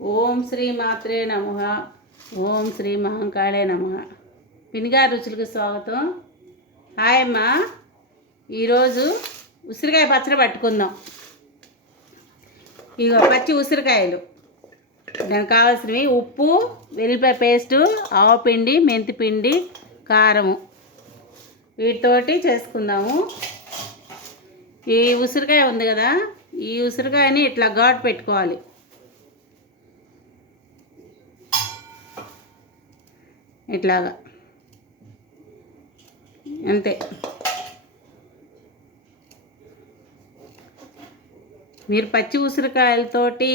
ఓం శ్రీ మాత్రే నమః. ఓం శ్రీ మహంకాళే నమః. పినిగారి రుచులకు స్వాగతం. హాయ్ అమ్మా. ఈరోజు ఉసిరికాయ పచ్చడి పట్టుకుందాం. ఇగో పచ్చి ఉసిరికాయలు, దానికి కావాల్సినవి ఉప్పు, వెల్లిపాయ పేస్టు, ఆవపిండి, మెంతిపిండి, కారము, వీటితోటి చేసుకుందాము. ఈ ఉసిరికాయ ఉంది కదా, ఈ ఉసిరికాయని ఇట్లా ఘాటు పెట్టుకోవాలి. ఇట్లాగా అంతే. మీరు పచ్చి ఉసిరికాయలతోటి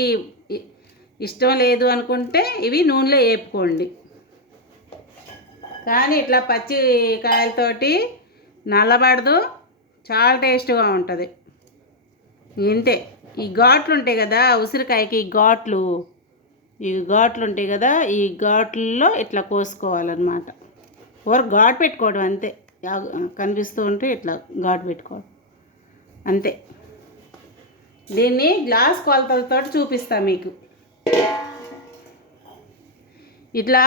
ఇష్టం లేదు అనుకుంటే ఇవి నూనెలో వేపుకోండి. కానీ ఇట్లా పచ్చి కాయలతోటి నల్లబడదు, చాలా టేస్ట్గా ఉంటుంది. ఇంతే. ఈ ఘాట్లు ఉంటాయి కదా ఉసిరికాయకి, ఈ ఘాట్లు ఉంటాయి కదా, ఈ ఘాట్లలో ఇట్లా కోసుకోవాలన్నమాట. ఘాటు పెట్టుకోవడం అంతే. కనిపిస్తూ ఉంటే ఇట్లా ఘాటు పెట్టుకోవడం అంతే. దీన్ని గ్లాస్ కొలతలతో చూపిస్తా మీకు. ఇట్లా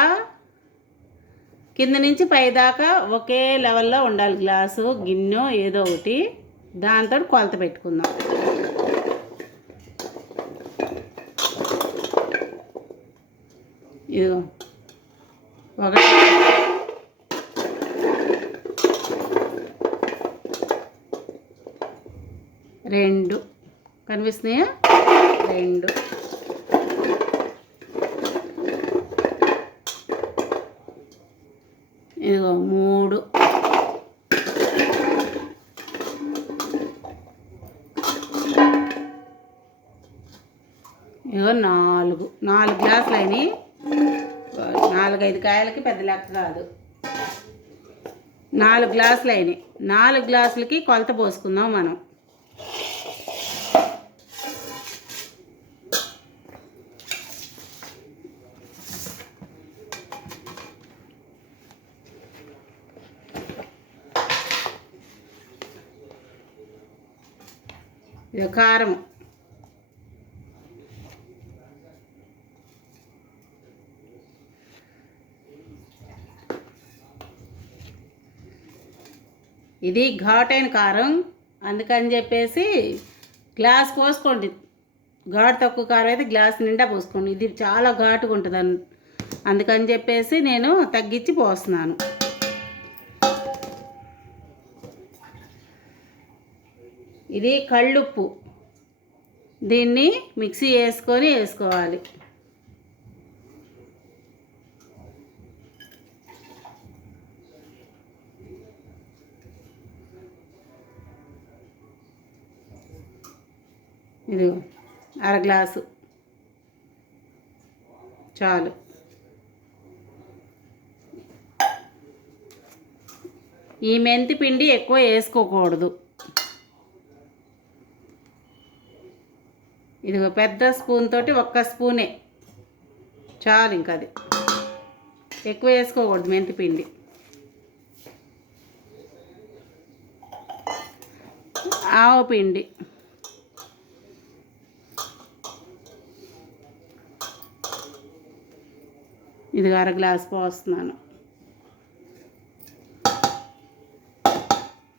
కింద నుంచి పై దాకా ఒకే లెవెల్లో ఉండాలి. గ్లాసు, గిన్నె ఏదో ఒకటి, దాంతో కొలత పెట్టుకుందాం. ఇదిగో ఒకటి, రెండు కనిపిస్తున్నాయా? రెండు, ఇదిగో మూడు, ఇదిగో నాలుగు గ్లాసులు అయినాయి. 4-5 కాయలకి పెద్ద లెక్క కాదు. 4 గ్లాసులు అయినాయి. 4 గ్లాసులకి కొలత పోసుకుందాం మనం. ఇది కారం, ఇది ఘాటైన కారం, అందుకని చెప్పేసి గ్లాస్ పోసుకోండి. ఘాటు తక్కువ కారం అయితే గ్లాస్ నిండా పోసుకోండి. ఇది చాలా ఘాటుగా ఉంటుంది, అందుకని చెప్పేసి నేను తగ్గించి పోస్తున్నాను. ఇది కళ్ళుప్పు, దీన్ని మిక్సీ వేసుకోవాలి. ఇది 1/2 గ్లాసు చాలు. ఈ మెంతి పిండి ఎక్కువ వేసుకోకూడదు. ఇదిగో పెద్ద స్పూన్ తోటి 1 స్పూనే చాలు. ఇంకా అది ఎక్కువ వేసుకోకూడదు మెంతి పిండి. ఆవపిండి, ఇది 1/2 గ్లాసు పోస్తున్నాను.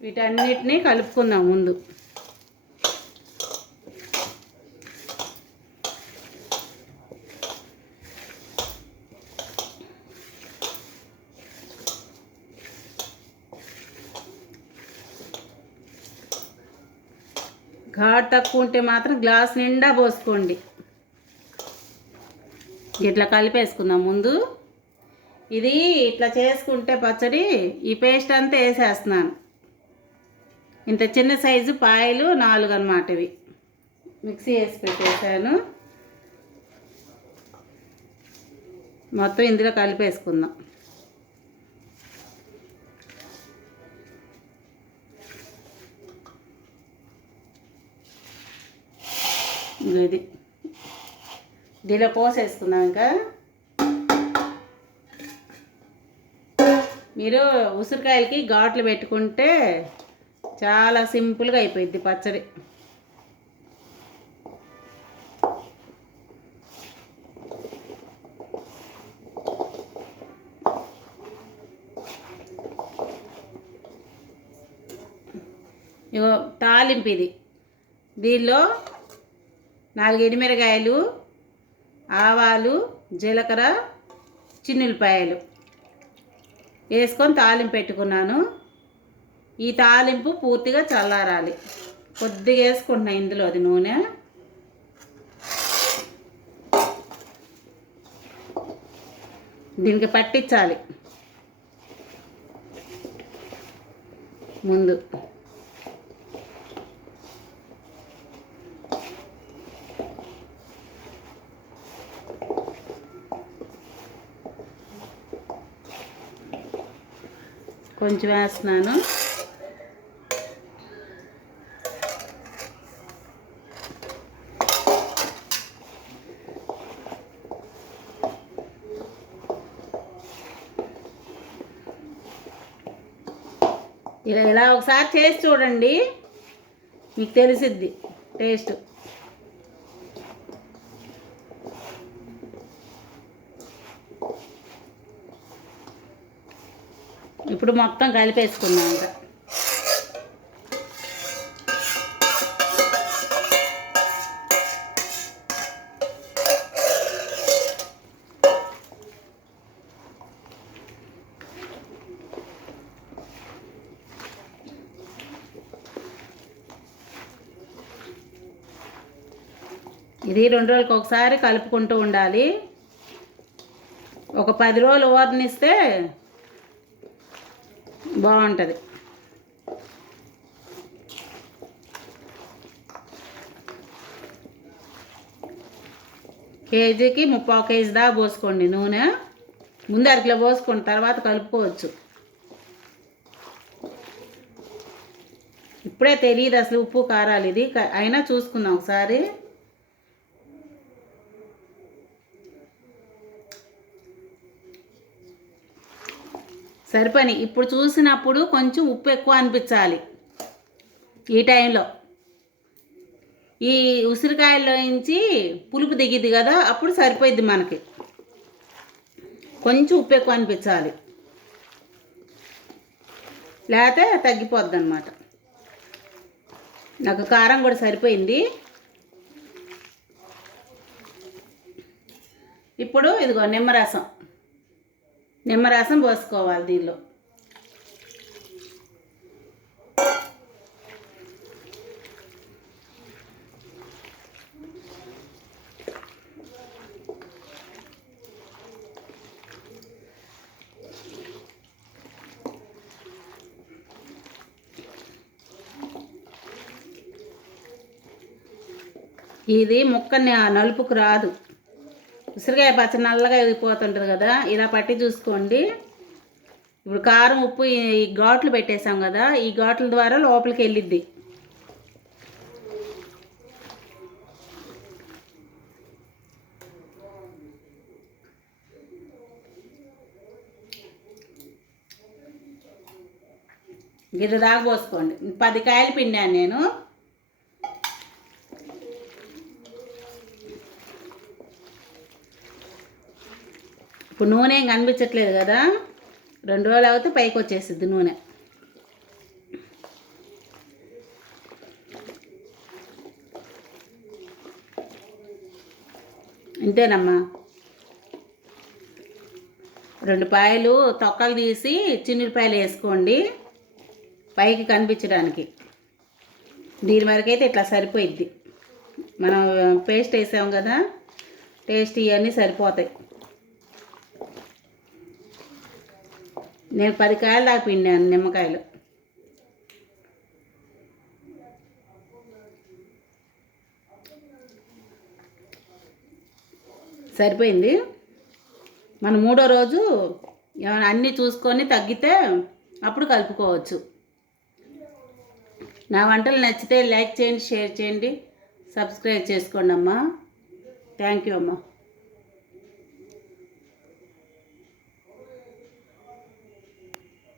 వీటన్నిటినీ కలుపుకుందాం ముందు. ఘాటు తక్కువ ఉంటే మాత్రం గ్లాస్ నిండా పోసుకోండి. ఇట్లా కలిపేసుకుందాం ముందు. ఇది ఇట్లా చేసుకుంటే పచ్చడి, ఈ పేస్ట్ అంతా వేసేస్తున్నాను. ఇంత చిన్న సైజు పాయలు 4 అన్నమాట. ఇవి మిక్సీ వేసి పెట్టేసాను. మొత్తం ఇందులో కలిపేసుకుందాం. ఇది దీనిలో పోసేసుకుందాం. ఇంకా మీరు ఉసిరికాయలకి ఘాట్లు పెట్టుకుంటే చాలా సింపుల్గా అయిపోయింది పచ్చడి. ఇగో తాలింపు ఇది. దీనిలో 4 ఎండుమిరకాయలు, ఆవాలు, జీలకర్ర, చిన్నులపాయలు వేసుకొని తాలింపు పెట్టుకున్నాను. ఈ తాలింపు పూర్తిగా చల్లారాలి. కొద్దిగా వేసుకుంటున్నా ఇందులో అది నూనె. దీనికి పట్టించాలి ముందు. కొంచెం వేస్తున్నాను. ఇలా ఒకసారి చేసి చూడండి, మీకు తెలిసిద్ది టేస్ట్. ఇప్పుడు మొత్తం కలిపేసుకున్నాం. ఇంకా ఇది 2 రోజులకు ఒకసారి కలుపుకుంటూ ఉండాలి. ఒక 10 రోజులు ఓర్నిస్తే బాగుంటుంది. కేజీకి 3/4 కేజీ దాకా పోసుకోండి నూనె. ముందు అరకిలో పోసుకోండి, తర్వాత కలుపుకోవచ్చు. ఇప్పుడే తెలియదు అసలు ఉప్పు కారాలు ఇది, అయినా చూసుకుందాం ఒకసారి. సరిపని. ఇప్పుడు చూసినప్పుడు కొంచెం ఉప్పు ఎక్కువ అనిపించాలి. ఈ టైంలో ఈ ఉసిరికాయల్లో నుంచి పులుపు దిగిద్ది కదా, అప్పుడు సరిపోయిద్ది మనకి. కొంచెం ఉప్పు ఎక్కువ అనిపించాలి, లేకపోతే తగ్గిపోద్ది అన్నమాట. నాకు కారం కూడా సరిపోయింది. ఇప్పుడు ఇదిగో నిమ్మరసం పోసుకోవాలి దీనిలో. ఇది ముక్క నలుపుకు రాదు. ఉసిరికాయ పచ్చడి నల్లగా ఎగిపోతుంటుంది కదా, ఇలా పట్టి చూసుకోండి. ఇప్పుడు కారం ఉప్పు ఈ ఘాట్లు పెట్టేసాం కదా, ఈ ఘాట్ల ద్వారా లోపలికి వెళ్ళిద్ది. గిద్ద దాకా పోసుకోండి. 10 కాయలు పిండాను నేను. ఇప్పుడు నూనె ఏం కనిపించట్లేదు కదా, 2 రోజులు అవుతే పైకి వచ్చేసిద్ది నూనె. అంతేనమ్మా. 2 పాయలు తొక్కలు తీసి చిన్నులపాయలు వేసుకోండి పైకి కనిపించడానికి. దీని వరకైతే ఇట్లా సరిపోయిద్ది. మనం పేస్ట్ వేసాం కదా, టేస్ట్ ఇవన్నీ సరిపోతాయి. నేను 10 కాయలు దాకా పిండాను నిమ్మకాయలు. సరిపోయింది. మనం 3వ రోజు ఏమైనా అన్నీ చూసుకొని తగ్గితే అప్పుడు కలుపుకోవచ్చు. నా వంటలు నచ్చితే లైక్ చేయండి, షేర్ చేయండి, సబ్స్క్రైబ్ చేసుకోండి అమ్మా. థ్యాంక్ యూ అమ్మా.